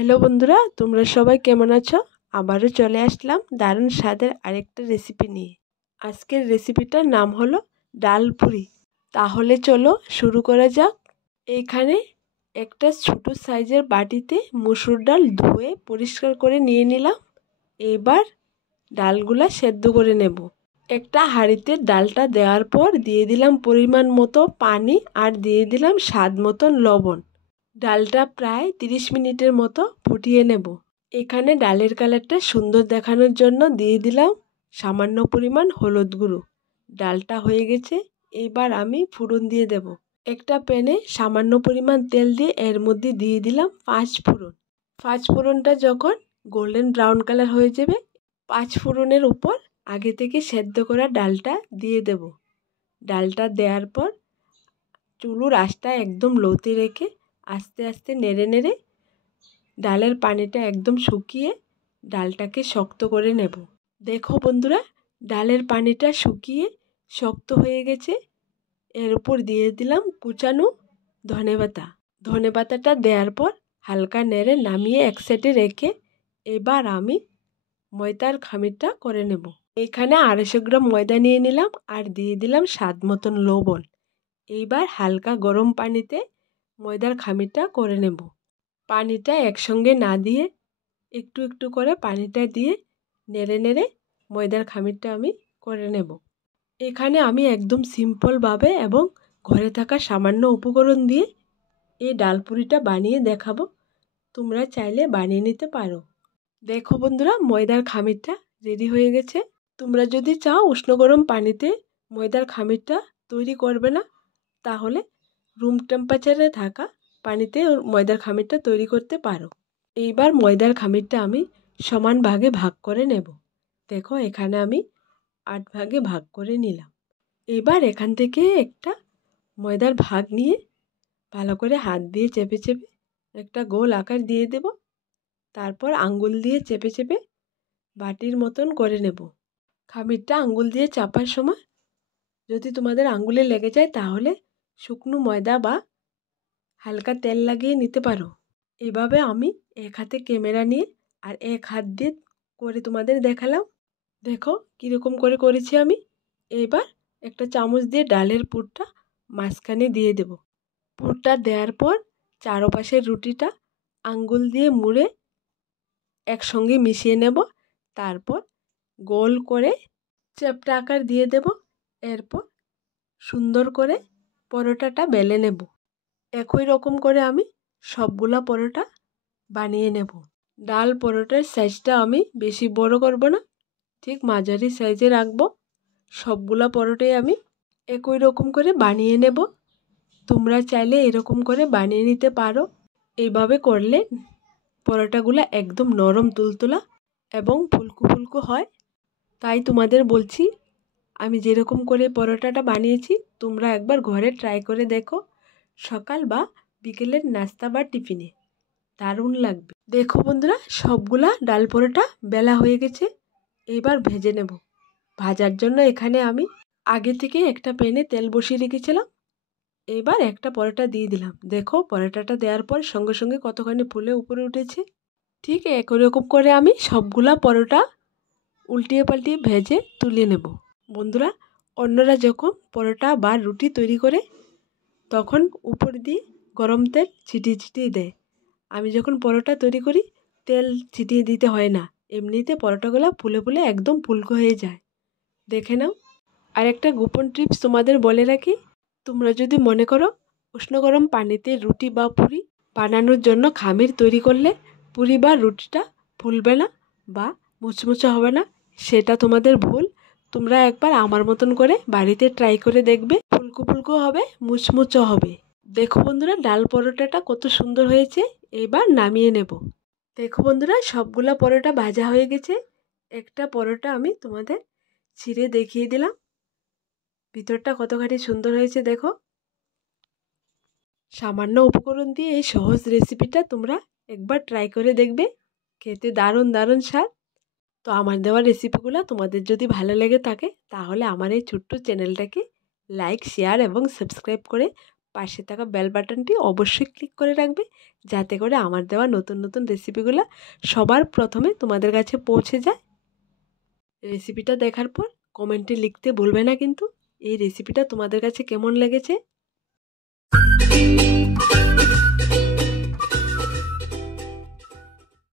Hello বন্ধুরা, তোমরা সবাই কেমন আছো? আবারও চলে আসলাম দারুণ স্বাদের আরেকটা রেসিপি নিয়ে। আজকের রেসিপিটার নাম হলো ডাল পুরি। তাহলে চলো শুরু করা যাক। এইখানে একটা ছোট সাইজের বাটিতে মসুর ডাল ধুয়ে পরিষ্কার করে নিয়ে নিলাম। এবার ডালগুলা সেদ্ধ করে নেব। একটা হাঁড়িতে ডালটা দেওয়ার পর দিয়ে দিলাম পরিমাণ মতো পানি আর দিয়ে দিলাম স্বাদ মতন লবণ। ডালটা প্রায় 30 মিনিটের মতো ফুটিয়ে নেব। এখানে ডালের কালারটা সুন্দর দেখানোর জন্য দিয়ে দিলাম সামান্য পরিমাণ হলুদ গুঁড়ো। ডালটা হয়ে গেছে, এবার আমি ফোড়ন দিয়ে দেব। একটা প্যানে সামান্য পরিমাণ তেল দিয়ে এর মধ্যে দিয়ে দিলাম 5 ফোড়ন। 5 ফোড়নটা যখন গোল্ডেন ব্রাউন কালার হয়ে যাবে, 5 ফোড়নের উপর আগে থেকে সেদ্ধ করা ডালটা দিয়ে দেব। ডালটা দেওয়ার পর চুলোর আঁচটা একদম লোতে রেখে আস্তে আস্তে নেড়ে নেড়ে ডালের পানিটা একদম শুকিয়ে ডালটাকে শক্ত করে নেব। দেখো বন্ধুরা, ডালের পানিটা শুকিয়ে শক্ত হয়ে গেছে। এর উপর দিয়ে দিলাম কুচানো ধনেপাতা। ধনেপাতাটা দেওয়ার পর হালকা নেড়ে নামিয়ে এক সাইডে রেখে এবার আমি ময়দার খামিরটা করে নেব। এখানে 250 গ্রাম ময়দা নিয়ে নিলাম আর দিয়ে দিলাম স্বাদ মতন লবণ। এইবার হালকা গরম পানিতে ময়দার খামিরটা করে নেব। পানিটা একসঙ্গে না দিয়ে একটু একটু করে পানিটা দিয়ে নেড়ে নেড়ে ময়দার খামিরটা আমি করে নেব। এখানে আমি একদম সিম্পলভাবে এবং ঘরে থাকা সামান্য উপকরণ দিয়ে এই ডালপুরিটা বানিয়ে দেখাবো। তোমরা চাইলে বানিয়ে নিতে পারো। দেখো বন্ধুরা, ময়দার খামিরটা রেডি হয়ে গেছে। তোমরা যদি চাও উষ্ণ গরম পানিতে ময়দার খামিরটা তৈরি করবে না, তাহলে রুম টেম্পারেচারে থাকা পানিতে ময়দার খামিরটা তৈরি করতে পারো। এইবার ময়দার খামিরটা আমি সমান ভাগে ভাগ করে নেব। দেখো, এখানে আমি 8 ভাগে ভাগ করে নিলাম। এবার এখান থেকে একটা ময়দার ভাগ নিয়ে ভালো করে হাত দিয়ে চেপে চেপে একটা গোল আকার দিয়ে দেব। তারপর আঙ্গুল দিয়ে চেপে চেপে বাটির মতন করে নেব। খামিরটা আঙ্গুল দিয়ে চাপার সময় যদি তোমাদের আঙ্গুলে লেগে যায় তাহলে শুকনো ময়দা বা হালকা তেল লাগিয়ে নিতে পারো। এভাবে আমি এক হাতে ক্যামেরা নিয়ে আর এক হাত দিয়ে করে তোমাদের দেখালাম। দেখো কীরকম করে করেছি আমি। এবার একটা চামচ দিয়ে ডালের পুরটা মাঝখানে দিয়ে দেব। পুরটা দেওয়ার পর চারপাশের রুটিটা আঙ্গুল দিয়ে মুড়ে একসঙ্গে মিশিয়ে নেব। তারপর গোল করে চ্যাপ্টা আকার দিয়ে দেব। এরপর সুন্দর করে পরোটাটা বেলে নেব। একই রকম করে আমি সবগুলা পরোটা বানিয়ে নেব। ডাল পরোটার সাইজটা আমি বেশি বড় করব না, ঠিক মাঝারি সাইজে রাখবো। সবগুলা পরোটাই আমি একই রকম করে বানিয়ে নেব। তোমরা চাইলে এরকম করে বানিয়ে নিতে পারো। এইভাবে করলে পরোটাগুলো একদম নরম তুলতুলা এবং ফুলকো ফুলকো হয়। তাই তোমাদের বলছি, আমি যেরকম করে পরোটাটা বানিয়েছি তোমরা একবার ঘরে ট্রাই করে দেখো, সকাল বা বিকেলের নাস্তা বা টিফিনে দারুণ লাগবে। দেখো বন্ধুরা, সবগুলা ডাল পরোটা বেলা হয়ে গেছে। এবার ভেজে নেব। ভাজার জন্য এখানে আমি আগে থেকে একটা প্যানে তেল বসিয়ে রেখেছিলাম। এবার একটা পরোটা দিয়ে দিলাম। দেখো, পরোটাটা দেওয়ার পর সঙ্গে সঙ্গে কতখানি ফুলে উপরে উঠেছে। ঠিক একই রকম করে আমি সবগুলা পরোটা উল্টিয়ে পাল্টিয়ে ভেজে তুলে নেব। বন্ধুরা, অন্যরা যখন পরোটা বা রুটি তৈরি করে তখন উপর দিয়ে গরম তেল ছিটিয়ে ছিটিয়ে দেয়। আমি যখন পরোটা তৈরি করি তেল ছিটিয়ে দিতে হয় না, এমনিতে পরোটাগুলো ফুলে ফুলে একদম ফুলকো হয়ে যায়। দেখে নাও। আর একটা গোপন টিপস তোমাদের বলে রাখি, তোমরা যদি মনে করো উষ্ণ গরম পানিতে রুটি বা পুরি বানানোর জন্য খামির তৈরি করলে পুরি বা রুটিটা ফুলবে না বা মুচমুচে হবে না, সেটা তোমাদের ভুল। তোমরা একবার আমার মতন করে বাড়িতে ট্রাই করে দেখবে, ফুলকো ফুলকো হবে, মুচমুচে হবে। দেখো বন্ধুরা, ডাল পরোটাটা কত সুন্দর হয়েছে। এবার নামিয়ে নেব। দেখো বন্ধুরা, সবগুলা পরোটা ভাজা হয়ে গেছে। একটা পরোটা আমি তোমাদের ছিঁড়ে দেখিয়ে দিলাম। ভিতরটা কতখানি সুন্দর হয়েছে দেখো। সামান্য উপকরণ দিয়ে এই সহজ রেসিপিটা তোমরা একবার ট্রাই করে দেখবে, খেতে দারুণ দারুণ স্বাদ। তো আমার দেওয়া রেসিপিগুলো তোমাদের যদি ভালো লেগে থাকে তাহলে আমার এই ছোট্ট চ্যানেলটাকে লাইক, শেয়ার এবং সাবস্ক্রাইব করে পাশে থাকা বেল বাটনটি অবশ্যই ক্লিক করে রাখবে, যাতে করে আমার দেওয়া নতুন নতুন রেসিপিগুলো সবার প্রথমে তোমাদের কাছে পৌঁছে যায়। রেসিপিটা দেখার পর কমেন্টে লিখতে ভুলবে না কিন্তু এই রেসিপিটা তোমাদের কাছে কেমন লেগেছে।